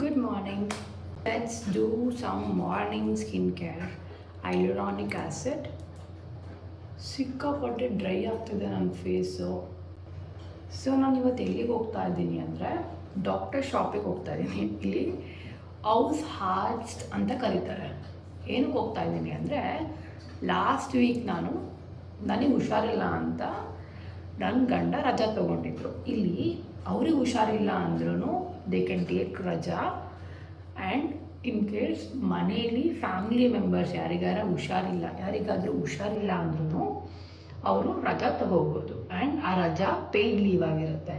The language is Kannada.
Good morning. Let's do some morning skincare. Hyaluronic acid. ಸಿಕ್ಕಾಪಟ್ಟೆ ಡ್ರೈ ಆಗ್ತಿದೆ ನನ್ನ ಫೇಸು. ಸೊ ನಾನು ಇವತ್ತು ಎಲ್ಲಿಗೆ ಹೋಗ್ತಾ ಇದ್ದೀನಿ ಅಂದರೆ ಡಾಕ್ಟರ್ ಶಾಪಿಗೆ ಹೋಗ್ತಾ ಇದ್ದೀನಿ. ಇಲ್ಲಿ ಔಸ್ ಹಾರ್ಟ್ಸ್ ಅಂತ ಕರೀತಾರೆ. ಏನಕ್ಕೆ ಹೋಗ್ತಾ ಇದ್ದೀನಿ ಅಂದರೆ ಲಾಸ್ಟ್ ವೀಕ್ ನನಗೆ ಹುಷಾರಿಲ್ಲ ಅಂತ ನನ್ನ ಗಂಡ ರಜಾ ತೊಗೊಂಡಿದ್ರು. ಇಲ್ಲಿ ಅವ್ರಿಗೆ ಹುಷಾರಿಲ್ಲ ಅಂದ್ರೂ ದೇ ಕ್ಯಾನ್ ಟೇಕ್ ರಜಾ. ಆ್ಯಂಡ್ ಇನ್ ಕೇಸ್ ಮನೇಲಿ ಫ್ಯಾಮಿಲಿ ಮೆಂಬರ್ಸ್ ಯಾರಿಗಾದರೂ ಹುಷಾರಿಲ್ಲ ಅಂದ್ರೂ ಅವರು ರಜಾ ತಗೋಬೋದು. ಆ್ಯಂಡ್ ಆ ರಜಾ ಪೇಯ್ಡ್ ಲೀವ್ ಆಗಿರುತ್ತೆ.